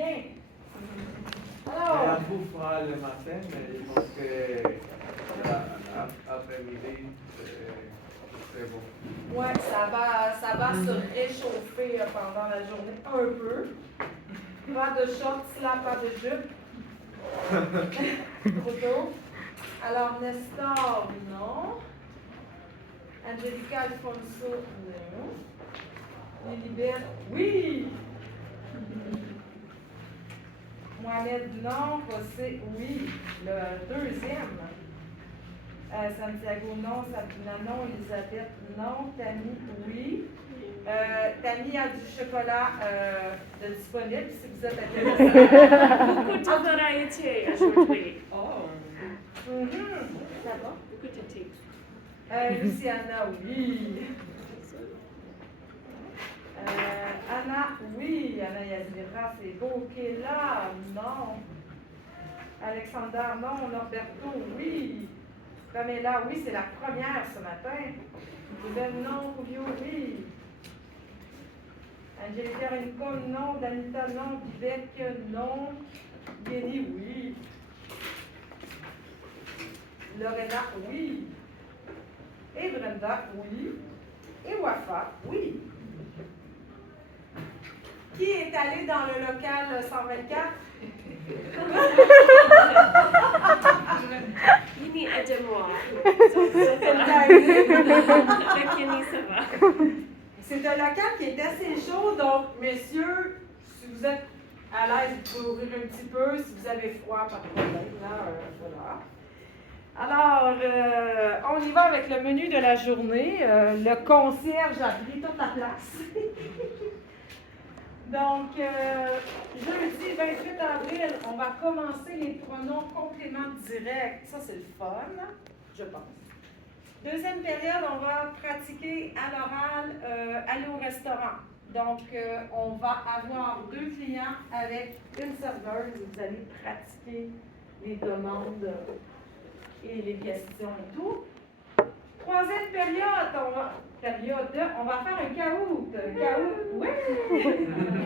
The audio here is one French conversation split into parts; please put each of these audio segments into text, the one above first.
bien. Un Alors, peu froid le matin, mais je pense que l'après-midi, c'est bon. ouais, ça va se réchauffer pendant la journée un peu. Pas de shorts, là, pas de jupe. Trop tôt. Alors, Nestor, non. Angelica Alfonso, non. Lilibert, oui. Mohamed, non. José, oui. Le deuxième. Santiago, non. Sabrina, non. Elisabeth, non. Tammy, oui. Tammy a du chocolat de disponible si vous êtes intéressé. Beaucoup de variétés aujourd'hui. Oh. Ça va? Beaucoup de types. Luciana, oui. Anna, oui. Anna Yazmira, c'est beau. Kéla, non. Alexander, non. Norberto, oui. Pamela, oui, c'est la première ce matin. Ruben, non. Rubio, oui. Angélica Rincon, non. Danita, non. Vivek, non. Jenny, oui. Lorena, oui. Et Brenda, oui. Et Wafa, oui. Qui est allé dans le local 124? Yini, aide-moi. Avec Yini, ça va. C'est un local qui est assez chaud, donc, messieurs, si vous êtes à l'aise, vous pouvez ouvrir un petit peu. Si vous avez froid, pas de problème. Là, voilà. Alors, on y va avec le menu de la journée. Le concierge a pris toute la place. Donc, jeudi 28 avril, on va commencer les pronoms compléments directs. Ça, c'est le fun, je pense. Deuxième période, on va pratiquer à l'oral, aller au restaurant. Donc, on va avoir 2 clients avec une serveuse. Vous allez pratiquer les demandes et les questions et tout. Troisième période, on va faire un caout. Caout, oui!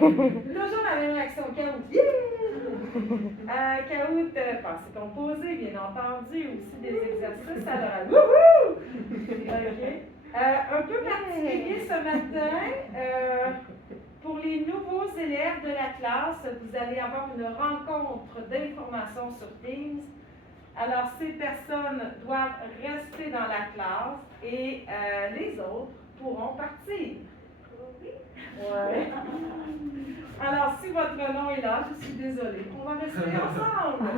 Toujours la même réaction, caout. Yeah! Caout, pensée composée, bien entendu, aussi des exercices à l'oral. Wouhou! OK. Un peu particulier ce matin. Pour les nouveaux élèves de la classe, vous allez avoir une rencontre d'information sur Teams. Alors, ces personnes doivent rester dans la classe et les autres pourront partir. Oui. Ouais. Alors, si votre nom est là, je suis désolée, on va rester ensemble.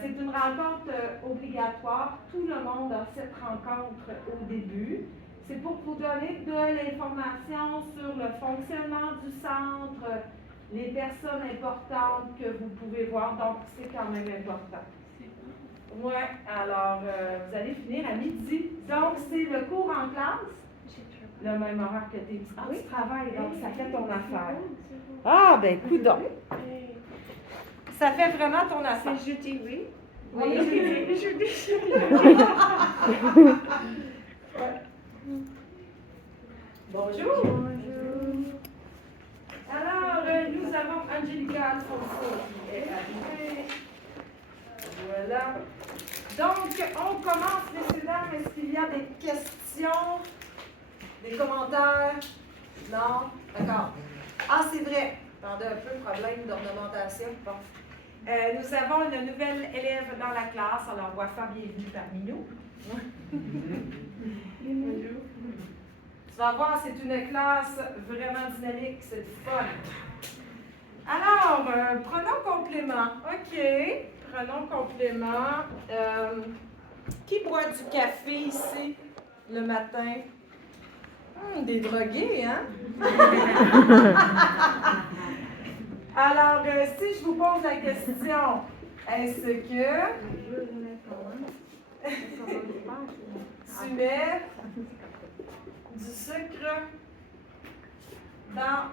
C'est une rencontre obligatoire. Tout le monde a cette rencontre au début. C'est pour vous donner de l'information sur le fonctionnement du centre, les personnes importantes que vous pouvez voir. Donc, c'est quand même important. Oui, alors vous allez finir à midi. Donc, c'est le cours en classe, le même horaire que tes petits. Ah, tu travailles, donc ça fait ton affaire. Ah, ben, coudonc. Ça fait vraiment ton affaire. C'est jeudi, oui. Oui, jeudi. Bonjour. Alors, nous avons Angelica Alfonso qui est arrivée. Voilà. Donc, on commence, messieurs, dames. Est-ce qu'il y a des questions? Des commentaires? Non? D'accord. Ah, c'est vrai. Attendez un peu, problème d'ornementation. Bon. Nous avons une nouvelle élève dans la classe. Alors, Wafa, bienvenue parmi nous. Bonjour. Tu vas voir, c'est une classe vraiment dynamique. C'est du fun. Alors, prenons complément. OK. Prenons complément. Qui boit du café ici le matin? Des drogués, hein? Alors, si je vous pose la question, est-ce que tu mets du sucre dans...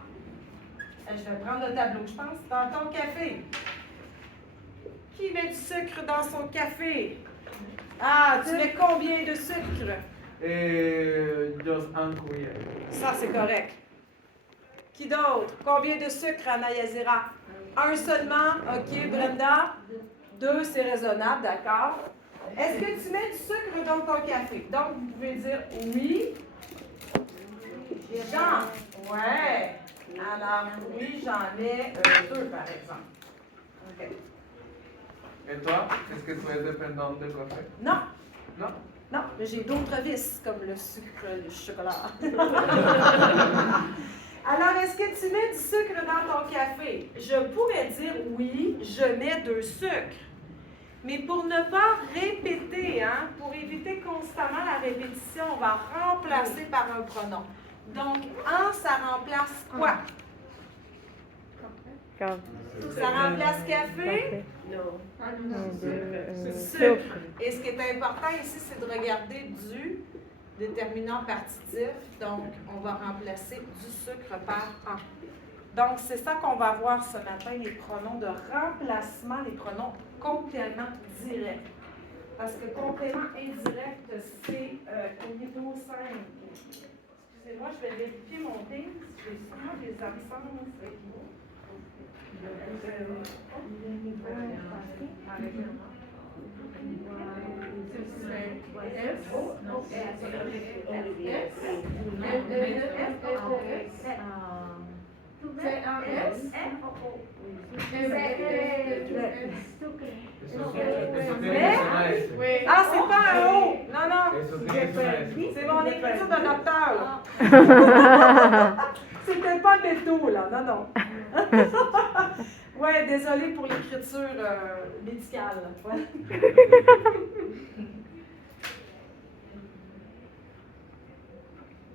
Je vais prendre le tableau, je pense, dans ton café. Qui met du sucre dans son café? Ah, tu mets combien de sucre? Just un cuillère. Ça, c'est correct. Qui d'autre? Combien de sucre, Anna Yazira? Un seulement? OK, Brenda? 2, c'est raisonnable, d'accord. Est-ce que tu mets du sucre dans ton café? Donc, vous pouvez dire oui. Jean? Ouais. Alors, oui, j'en mets 2, par exemple. OK. Et toi, est-ce que tu es dépendante de café? Non. Non? Non, mais j'ai d'autres vices, comme le sucre, le chocolat. Alors, est-ce que tu mets du sucre dans ton café? Je pourrais dire oui, je mets 2 sucres. Mais pour ne pas répéter, hein, pour éviter constamment la répétition, on va remplacer par un pronom. Donc, en, ça remplace quoi? Ça remplace café? Non. Sucre. Et ce qui est important ici, c'est de regarder du déterminant partitif. Donc, on va remplacer du sucre par en. Donc, c'est ça qu'on va voir ce matin, les pronoms de remplacement, les pronoms complément direct. Parce que complément indirect, c'est au niveau 5. Excusez-moi, je vais vérifier mon texte. J'ai sûrement des absences. Ah, c'est pas un O. Non, non. C'est mon écriture de docteur. C'était pas métaux, là. Non, non. Ouais, désolée pour l'écriture médicale. Ouais.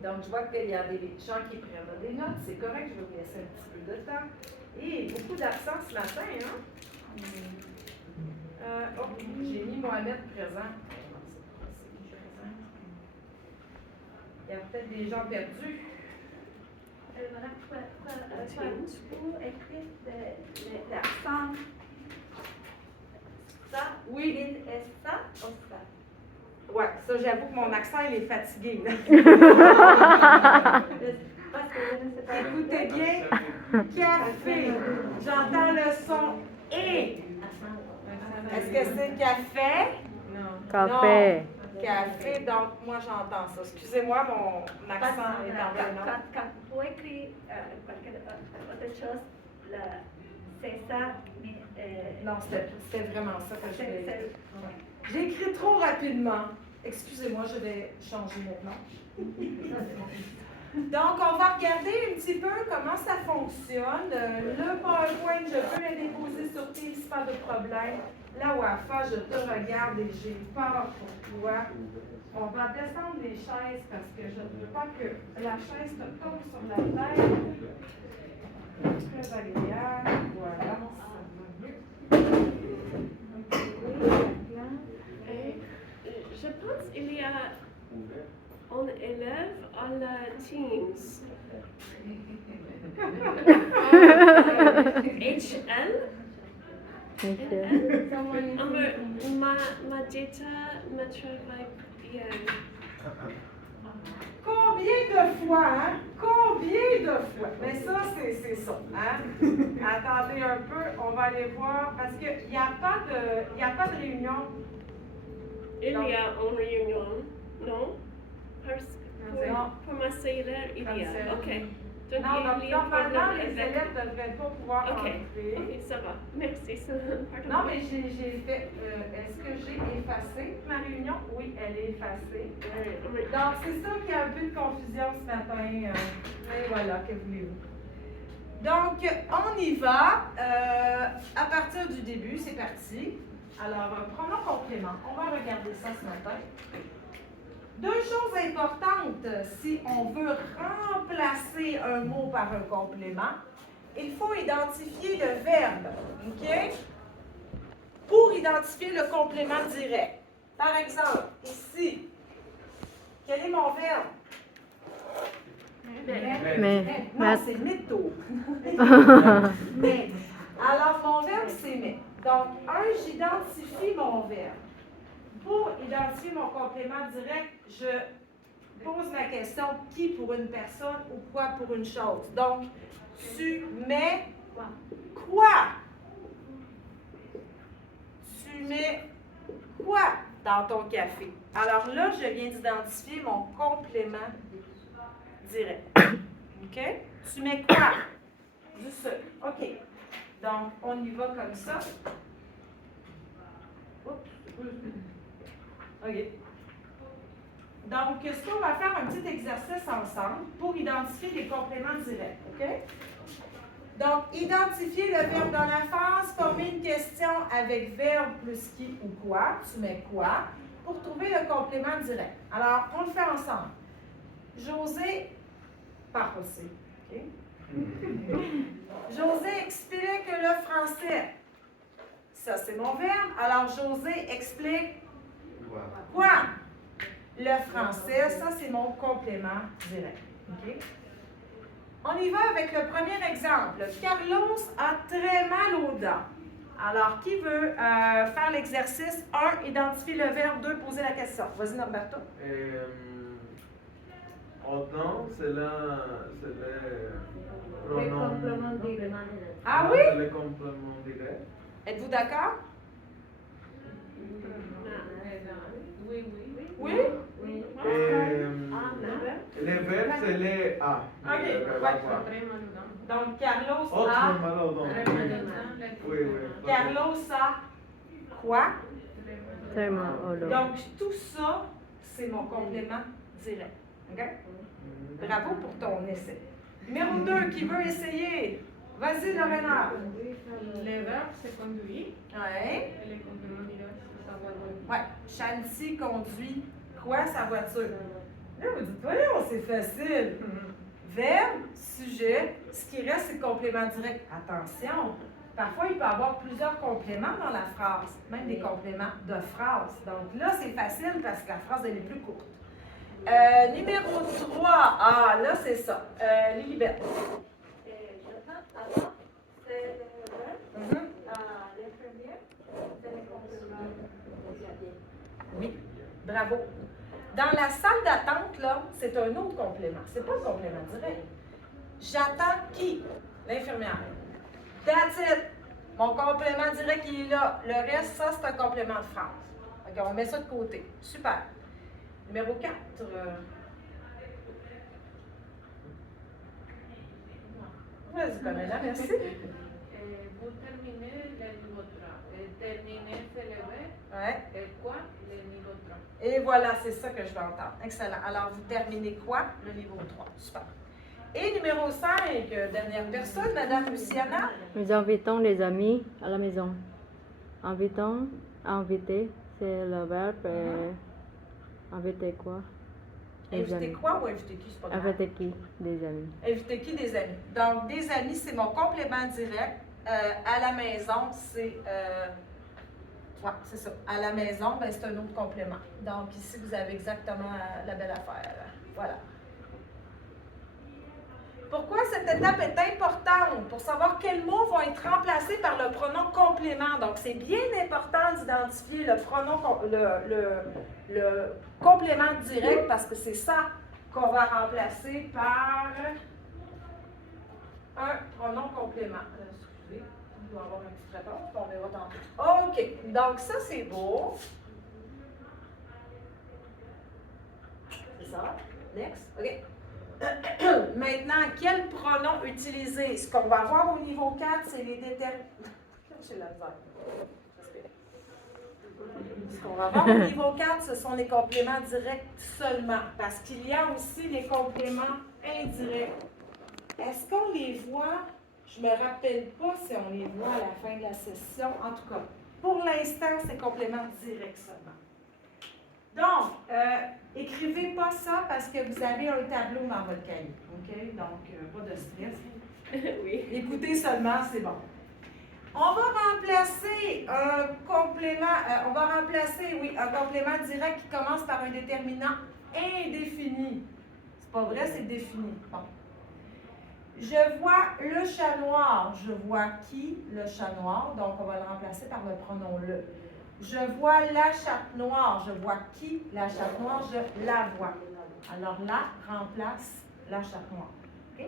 Donc, je vois qu'il y a des gens qui prennent des notes. C'est correct, je vais vous laisser un petit peu de temps. Et beaucoup d'absents ce matin, hein? J'ai mis Mohamed présent. Il y a peut-être des gens perdus. Peux écrire l'accent? Ça? Oui. Il est ça ou ça? Ouais, ça, j'avoue que mon accent, il est fatigué. Parce que je ne sais pas. Écoutez bien. Café. J'entends le son et. Est-ce que c'est café? Non. Café. Non. Café, donc moi j'entends ça. Excusez-moi, mon accent est en bas, non? Quand vous écrivez quelque autre chose, c'est ça, mais. Non, c'était vraiment ça que je voulais. c'est- J'ai écrit trop rapidement. Excusez-moi, je vais changer maintenant. Donc, on va regarder un petit peu comment ça fonctionne. Le PowerPoint, je peux le déposer sur Teams, pas de problème. La WAFA, je te regarde et j'ai peur pour toi. On va descendre les chaises parce que je ne veux pas que la chaise te tombe sur la tête. Très agréable. Voilà, ça va mieux. Je pense qu'il y a un élève à la Teams. HL? Ma data me travaille bien. Combien de fois, hein? Combien de fois? Mais ça, c'est ça, hein? Attendez un peu, on va aller voir, parce qu'il n'y a pas de réunion. Il y a une réunion, non? Non. Pour ma cellulaire, il y a. OK. Donc, Non, donc il y a un normalement, problème les avec- élèves ne devraient pas pouvoir OK. entrer. OK, ça va. Merci. Pardon. Non, mais j'ai fait. Est-ce que j'ai effacé ma réunion? Oui, elle est effacée. Oui. Donc, c'est sûr qu'il y a un peu de confusion ce matin. Mais voilà, que voulez-vous? Donc, on y va. À partir du début, c'est parti. Alors, pronom complément. On va regarder ça ce matin. Deux choses importantes si on veut remplacer un mot par un complément. Il faut identifier le verbe. OK? Pour identifier le complément direct. Par exemple, ici, quel est mon verbe? Mais. Non, c'est métaux. Mais. Alors, mon verbe, c'est mais. Donc, j'identifie mon verbe. Pour identifier mon complément direct, je pose ma question qui pour une personne ou quoi pour une chose. Donc, Tu mets quoi? Tu mets quoi dans ton café? Alors là, je viens d'identifier mon complément direct. OK? Tu mets quoi? Du sucre. OK. Donc, on y va comme ça. Oups. OK. Donc, ce qu'on va faire un petit exercice ensemble pour identifier les compléments directs. OK? Donc, identifier le verbe dans la phrase, former une question avec verbe plus qui ou quoi. Tu mets quoi? Pour trouver le complément direct. Alors, on le fait ensemble. José, par aussi. OK? José explique le français. Ça, c'est mon verbe. Alors, José explique quoi? Le français, ça, c'est mon complément direct. OK? On y va avec le premier exemple. Carlos a très mal aux dents. Alors, qui veut faire l'exercice 1, identifier le verbe, 2, poser la question? Vas-y, Norberto. Autant, c'est le Les pronom. compléments directs. Ah oui? C'est le complément direct. Êtes-vous d'accord? Oui, Oui? oui. Le verbe, c'est le A. OK. Le verbe Ouais. avoir. Donc, Carlos Autre a... malodon. Oui, oui. Carlos a quoi? Très mal au dos. Donc, tout ça, c'est mon complément direct. OK? Bravo pour ton essai. Numéro 2, qui veut essayer? Vas-y, Lorena. Les verbes, c'est conduire. Oui. Et les compléments directs, c'est sa voiture. Oui. Chancy conduit quoi sa voiture? Là, vous dites, voyons, c'est facile. Verbe, sujet, ce qui reste, c'est le complément direct. Attention, parfois, il peut y avoir plusieurs compléments dans la phrase, même des compléments de phrase. Donc là, c'est facile parce que la phrase, elle est plus courte. Numéro 3, ah, là, c'est ça. Lilibet. J'attends, c'est le verbe. L'infirmière, c'est le complément direct. Oui, bravo. Dans la salle d'attente, là, c'est un autre complément. C'est pas le complément direct. J'attends qui? L'infirmière. That's it. Mon complément direct, il est là. Le reste, ça, c'est un complément de phrase. OK, on met ça de côté. Super. Numéro 4. Vas-y, Pamela, merci. Vous terminez le niveau 3. Terminer, c'est le verbe. Ouais. Et quoi? Le niveau 3. Et voilà, c'est ça que je veux entendre. Excellent. Alors, vous terminez quoi? Le niveau 3. Super. Et numéro 5, dernière personne, Madame Luciana. Nous invitons les amis à la maison. Invitons, inviter, c'est le verbe. Inviter quoi? Les Inviter amis. quoi ou inviter qui? C'est pas grave. Inviter qui? Des amis. Inviter qui? Des amis. Donc, des amis, c'est mon complément direct. À la maison, c'est... ouais, c'est ça. À la maison, ben, c'est un autre complément. Donc, ici, vous avez exactement la belle affaire. Voilà. Pourquoi cette étape est importante? Pour savoir quels mots vont être remplacés par le pronom complément. Donc, c'est bien important d'identifier le pronom, le complément direct parce que c'est ça qu'on va remplacer par un pronom complément. Excusez, il doit y avoir un petit réponse, on verra tantôt. OK, donc ça, c'est beau. C'est ça. Next. OK. Maintenant, quel pronom utiliser? Ce qu'on va voir au niveau 4, c'est les déterminants. J'ai la misère. Ce qu'on va voir au niveau 4, ce sont les compléments directs seulement, parce qu'il y a aussi les compléments indirects. Est-ce qu'on les voit? Je ne me rappelle pas si on les voit à la fin de la session. En tout cas, pour l'instant, c'est complément direct seulement. Donc, écrivez pas ça parce que vous avez un tableau dans votre cahier. OK? Donc, pas de stress. Oui. Écoutez seulement, c'est bon. On va remplacer un complément, un complément direct qui commence par un déterminant indéfini. C'est pas vrai, c'est défini. Bon. Je vois le chat noir. Je vois qui? Le chat noir. Donc, on va le remplacer par le pronom le. Je vois la chatte noire. Je vois qui? La chatte noire. Je la vois. Alors, là remplace la chatte noire. OK?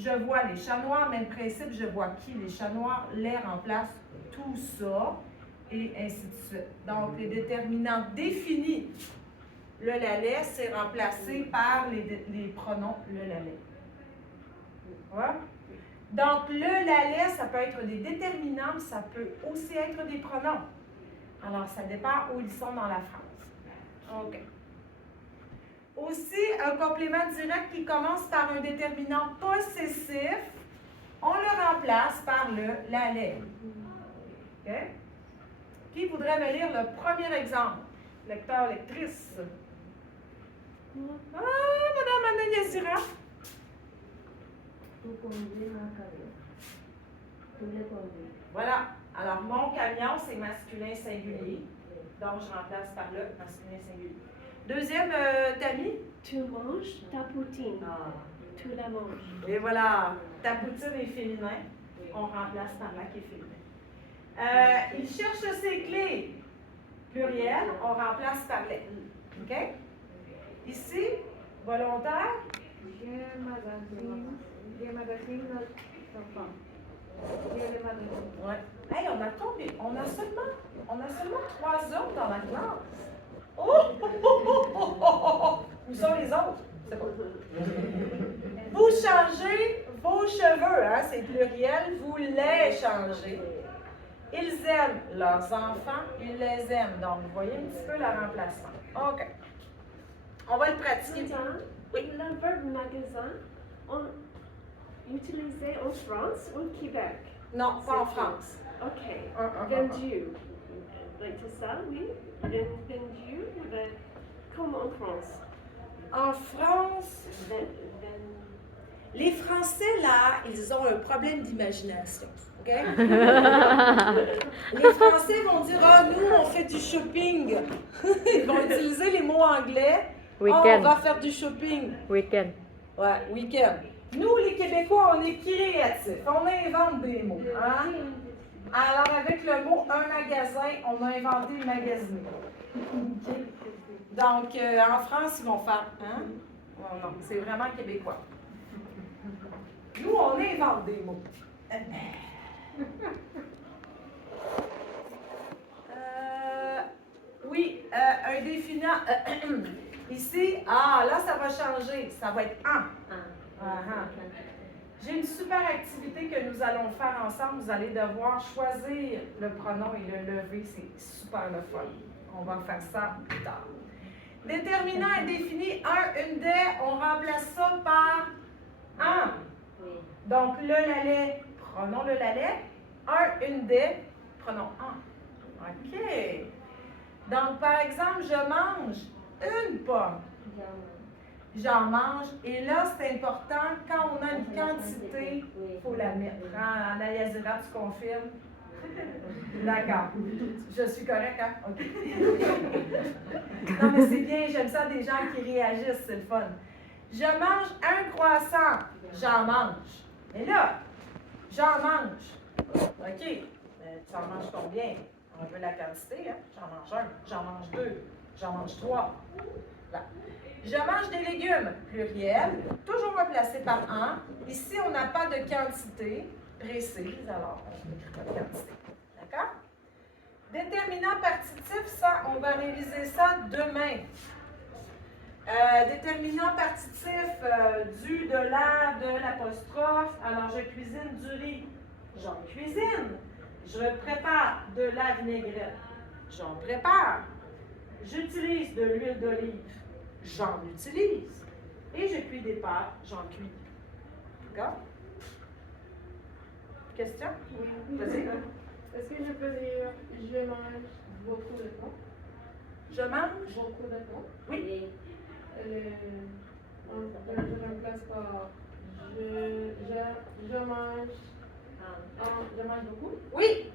Je vois les chats noirs, même principe, je vois qui? Les chats noirs, les remplacent tout ça, et ainsi de suite. Donc, les déterminants définis, le lalet, c'est remplacé par les pronoms le lalet. Ouais? Donc, le lalet, ça peut être des déterminants, mais ça peut aussi être des pronoms. Alors, ça dépend où ils sont dans la phrase. OK. Aussi, un complément direct qui commence par un déterminant possessif, on le remplace par le lalet. OK? Qui voudrait me lire le premier exemple? Lecteur, lectrice. Ah, Madame Anna Yazira. Tu conduis mon camion. Tu le conduis. Voilà. Alors, mon camion, c'est masculin singulier. Donc, je remplace par le masculin singulier. Deuxième, Tammy. Tu manges ta poutine. Tu la manges. Et voilà. Ta poutine est féminin. On remplace par la qui est féminin. Il cherche ses clés. Pluriel, on remplace par les. OK? Ici, volontaire. Je magasine notre enfant. Je le magasine. Ouais. Hey, on a combien? On a seulement 3 hommes dans la classe. Oh! Où sont les autres? C'est pas. Vous changez vos cheveux, hein? C'est pluriel. Vous les changez. Ils aiment leurs enfants, ils les aiment. Donc, vous voyez un petit peu le remplacement. OK. On va le pratiquer. Madame, Oui. le verbe magasin, on utilisé en France ou au Québec? Non, pas en France. Ok. Vendu. C'est ça, oui? Vendu, comme en France. En France, les Français, là, ils ont un problème d'imagination. OK? Les Français vont dire, ah, nous, on fait du shopping. Ils vont utiliser les mots anglais. Ah, on Week-end. va faire du shopping. Week-end. Ouais, week-end. Nous, les Québécois, on est créatifs. On invente des mots. Hein? Alors, avec le mot un magasin, on a inventé magasiner. OK? Donc, en France, ils vont faire. Hein? Oh, non, c'est vraiment québécois. Nous, on invente des mots. Oui, un définant. Ici, là, ça va changer. Ça va être un. J'ai une super activité que nous allons faire ensemble. Vous allez devoir choisir le pronom et le lever. C'est super le fun. On va faire ça plus tard. Déterminant indéfini, un, une des, on remplace ça par un. Donc, le lalet, prenons le lalet. Un, une des, prenons un. OK. Donc, par exemple, je mange une pomme. J'en mange. Et là, c'est important, quand on a une quantité, il faut la mettre. Anna Yazira, tu confirmes? D'accord. Je suis correcte, hein? OK. Non, mais c'est bien, j'aime ça des gens qui réagissent, c'est le fun. Je mange un croissant. J'en mange. Mais là, j'en mange. OK. Tu en manges combien? On veut la quantité, hein? J'en mange un, j'en mange deux, j'en mange trois. Là. Je mange des légumes, pluriel, toujours remplacé par un. Ici, on n'a pas de quantité précise, alors on n'écrit pas de quantité. D'accord? Déterminant partitif, ça, on va réviser ça demain. Déterminant partitif du, de la, de l'apostrophe. Alors, je cuisine du riz. J'en cuisine. Je prépare de la vinaigrette. J'en prépare. J'utilise de l'huile d'olive. J'en utilise. Et je cuis des pâtes. J'en cuis. D'accord? Question? Oui. Vas-y. Est-ce que je peux dire je mange beaucoup de pain? Je mange? Beaucoup de pain. Oui. Je remplace par je mange. Je mange beaucoup? Oui.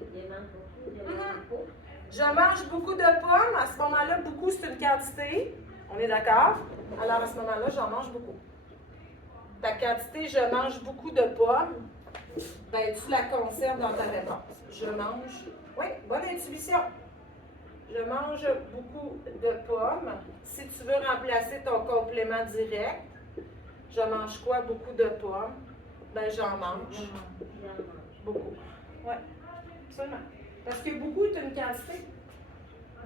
Beaucoup. Je mange beaucoup de pommes. À ce moment-là, beaucoup, c'est une quantité. On est d'accord? Alors, à ce moment-là, j'en mange beaucoup. Ta quantité, je mange beaucoup de pommes, ben, tu la conserves dans ta réponse. Je mange, oui, bonne intuition. Je mange beaucoup de pommes. Si tu veux remplacer ton complément direct, je mange quoi? Beaucoup de pommes. Ben, j'en mange. Beaucoup. Oui, absolument. Parce que beaucoup est une quantité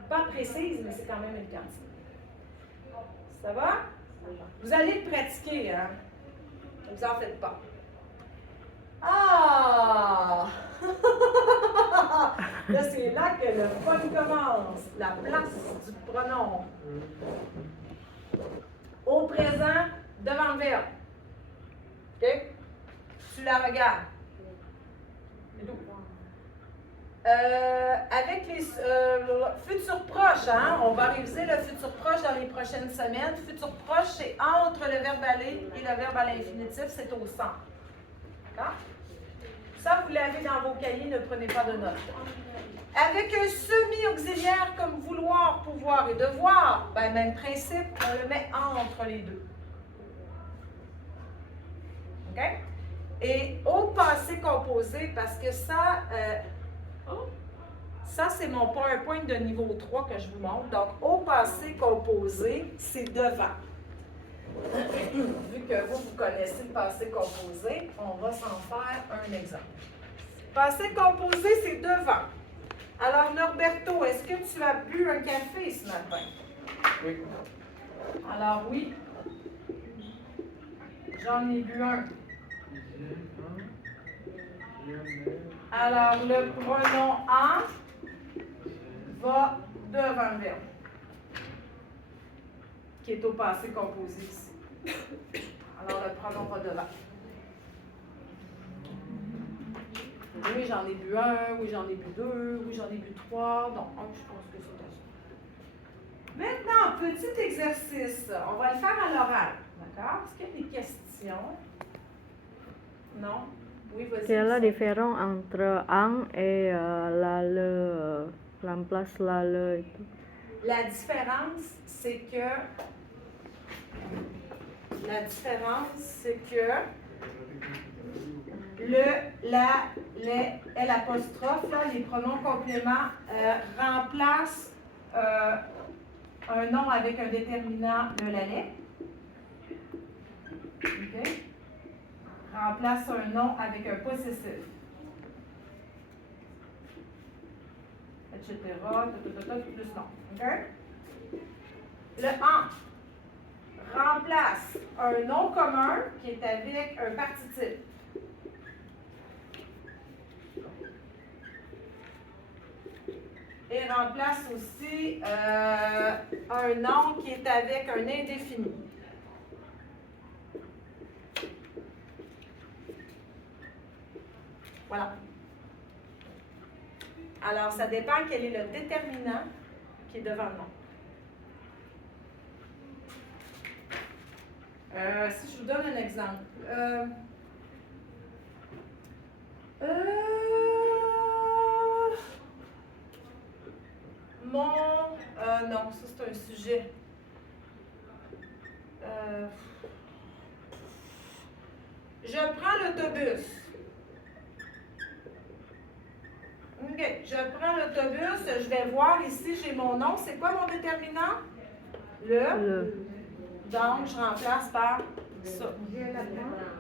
pas précise, mais c'est quand même une quantité. Ça va? Vous allez le pratiquer, hein? Ne vous en faites pas. Ah! Là, c'est là que le fun commence. La place du pronom. Au présent, devant le verbe. OK? Tu la regardes. C'est tout. Avec les futurs proches, hein? On va réviser le futur proche dans les prochaines semaines. Futur proche, c'est entre le verbe aller et le verbe à l'infinitif, c'est au centre. D'accord? Ça, vous l'avez dans vos cahiers, ne prenez pas de notes. Avec un semi-auxiliaire comme vouloir, pouvoir et devoir, ben, même principe, on le met entre les deux. OK? Et au passé composé, parce que ça, c'est mon PowerPoint de niveau 3 que je vous montre. Donc, au passé composé, c'est devant. Vu que vous connaissez le passé composé, on va s'en faire un exemple. Passé composé, c'est devant. Alors, Norberto, est-ce que tu as bu un café ce matin? Oui. Alors, oui. J'en ai bu un. Alors, le pronom en va devant le verbe, qui est au passé composé ici. Alors, le pronom va devant. Oui, j'en ai bu un, oui, j'en ai bu deux, oui, j'en ai bu trois. Donc, je pense que c'est assez. Maintenant, petit exercice. On va le faire à l'oral. D'accord? Est-ce qu'il y a des questions? Non? Oui, vas-y. Quelle est la différence entre en et la, le, remplace la, le et tout? La différence, c'est que le, la, les, l'apostrophe, là, les pronoms compléments, remplacent un nom avec un déterminant de la lettre. OK? Remplace un nom avec un possessif. Etc. Plus nom. OK? Le en remplace un nom commun qui est avec un partitif. Et remplace aussi un nom qui est avec un indéfini. Voilà. Alors, ça dépend quel est le déterminant qui est devant le nom. Si je vous donne un exemple. Non, ça c'est un sujet. Je prends l'autobus. OK, je prends l'autobus, je vais voir ici, j'ai mon nom. C'est quoi mon déterminant? Le. Donc, je remplace par ça.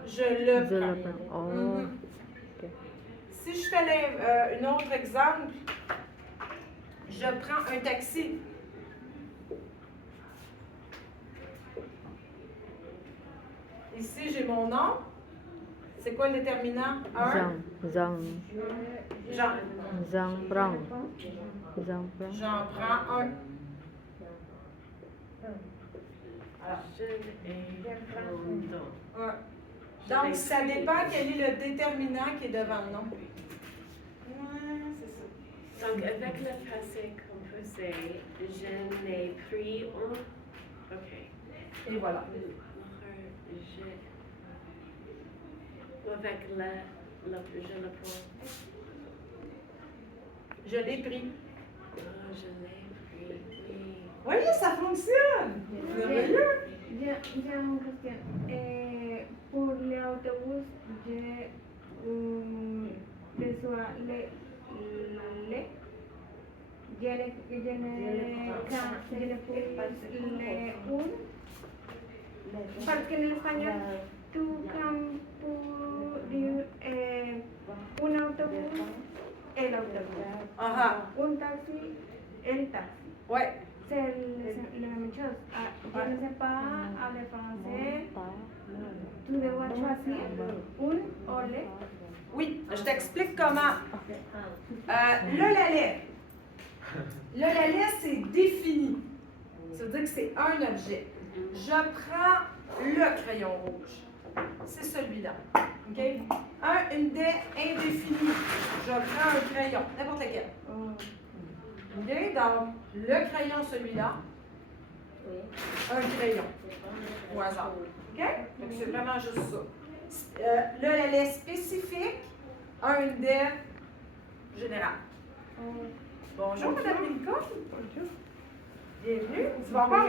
Je le prends. Oh. Mhm. Okay. Si je fais un autre exemple, je prends un taxi. Ici, j'ai mon nom. C'est quoi le déterminant? Un. Jean prend. J'en prends un. Alors, un. Donc, ça dépend quel est le déterminant qui est devant le nom. Ouais, c'est ça. Donc, avec le passé composé, je n'ai pris un. OK. Et voilà. Avec je le prends. Je l'ai pris. Je l'ai pris, oui. Voyez, ça fonctionne. Merveilleux. J'ai une question. Pour l'autobus, je reçois parce que en español tu un autobús, el autobús. Ah Un taxi, el taxi. ouais. C'est la même chose. Ah, je ne sais pas parler français. Tu dois choisir un ou les. Oui, je t'explique comment. Le lalet. Le lalet, c'est défini. Ça veut dire que c'est un objet. Je prends le crayon rouge. C'est celui-là. OK? Une dés indéfinie. Je prends un crayon, n'importe lequel. OK? Donc, le crayon, celui-là. Un crayon. Au hasard. OK? Donc, c'est vraiment juste ça. Le lalet spécifique, un dés général. Bonjour, Madame Lincoln. Bonjour. Bienvenue. Tu vas voir,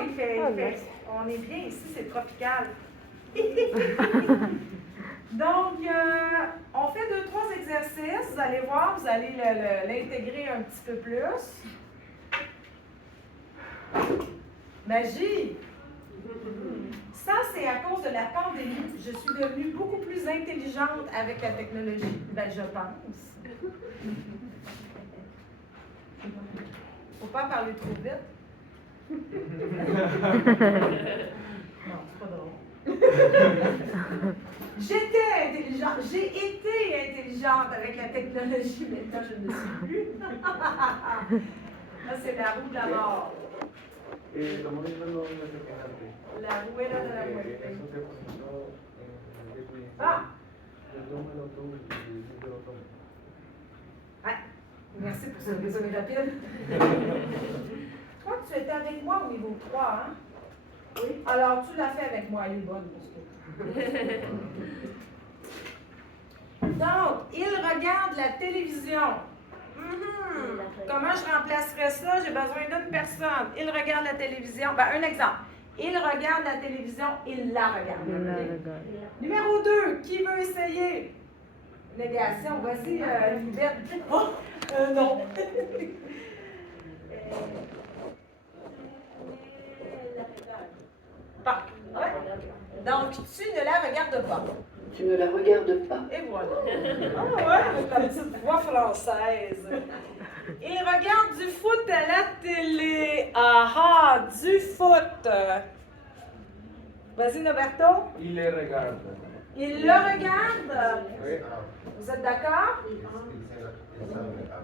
on est bien ici, c'est tropical. Donc, on fait 2-3 exercices. Vous allez voir, vous allez l'intégrer un petit peu plus. Magie! Ça, c'est à cause de la pandémie. Je suis devenue beaucoup plus intelligente avec la technologie. Ben, je pense. Faut pas parler trop vite. Non, c'est pas drôle. J'étais intelligente. J'ai été intelligente avec la technologie. Maintenant, je ne le suis plus. Là, c'est la roue de la mort. Estamos viendo un determinante. La rueda de la Eso muerte. se presentó en el Bitcoin. Ah! Yo tomo el autobús y yo lo tomo. Ah, merci pour ce résumé rapide. Toi, tu étais avec moi au niveau 3, hein? Oui. Alors, tu l'as fait avec moi, elle est bonne. Donc, il regarde la télévision. Comment je remplacerais ça? J'ai besoin d'une personne. Il regarde la télévision. Ben, un exemple. Il regarde la télévision, il la regarde. Il la regarde. Numéro 2, qui veut essayer? Négation, vas-y, Lisbeth. Oh, non. Bon, ouais. Donc, tu ne la regardes pas. Tu ne la regardes pas. Et voilà. Ah ouais, ta petite voix française. Il regarde du foot à la télé. Ah, du foot. Vas-y, Noberto. Y le regarda. Il le regarde. Oui. Vous êtes d'accord?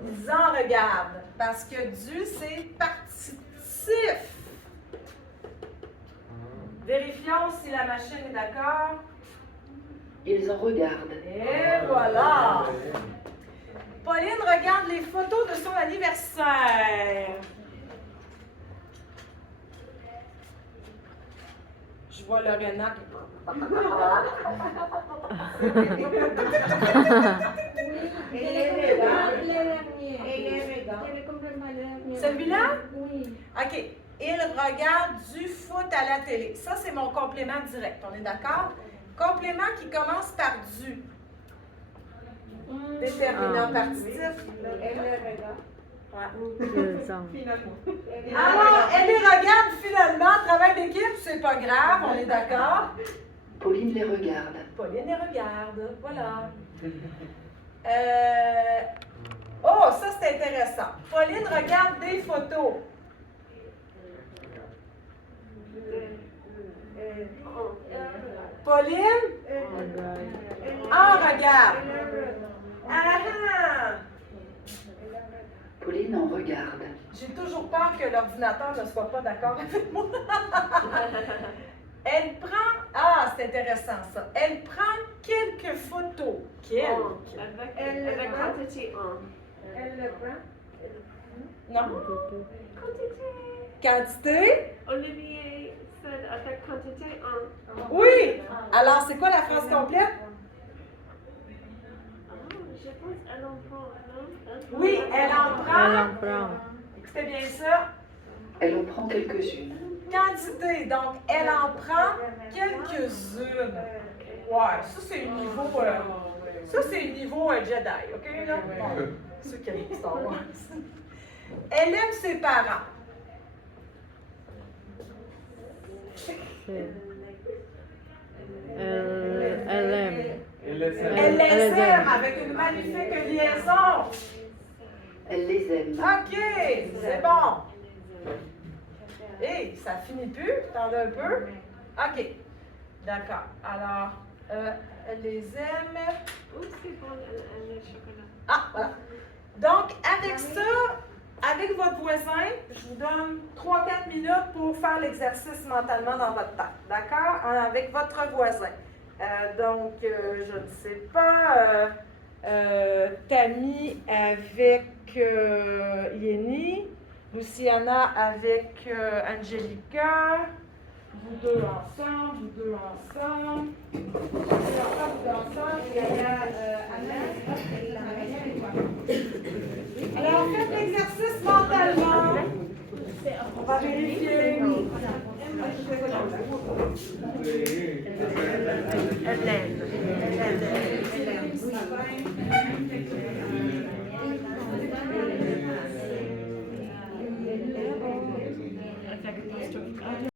Ils en regardent. Parce que du, c'est partitif. Vérifions si la machine est d'accord. Ils en regardent. Et voilà. Pauline regarde les photos de son anniversaire. Je vois Lorena qui... Celui-là? Oui. OK. Il regarde du foot à la télé. Ça, c'est mon complément direct. On est d'accord? Complément qui commence par du. Déterminant partitif. Je sens. Alors, elle les regarde finalement. Travail d'équipe, c'est pas grave, on est d'accord? Pauline les regarde. Pauline les regarde. Voilà. Oh, ça c'est intéressant. Pauline regarde des photos. Pauline en regarde. Ah, ah. Pauline en regarde. J'ai toujours peur que l'ordinateur ne soit pas d'accord avec moi. Elle prend... Ah, c'est intéressant ça. Elle prend quelques photos. Quelques. Avec quantité en. Elle le prend. Non? Quantité. Quantité? Olivier said avec quantité en. Oui! Alors, c'est quoi la phrase complète? Je pense qu'elle en prend, non? Oui, elle en Elle prend. en prend. Écoutez bien ça. Elle en prend quelques-unes. Quantité. Donc, elle en prend quelques-unes. Ouais, ça c'est le niveau... ça c'est le niveau Jedi, OK? Là? Bon, ceux qui aiment Star Wars. Elle aime ses parents. Elle Elle aime. Il les aime. Elle les Elle les aime aime. avec une magnifique liaison. Elle les aime. OK, c'est bon. Hey, ça finit plus? T'en as un peu? OK. D'accord. Alors, elle les aime. Où c'est bon le chocolat? Ah, voilà. Donc, avec ça, avec votre voisin, je vous donne 3-4 minutes pour faire l'exercice mentalement dans votre tête. D'accord? Avec votre voisin. Donc, je ne sais pas, Tammy avec Yeni, Luciana avec Angelica, vous deux ensemble, vous deux ensemble, et il y a alors, faites l'exercice mentalement. On va vérifier. Elle l'aime. Elle l'aime.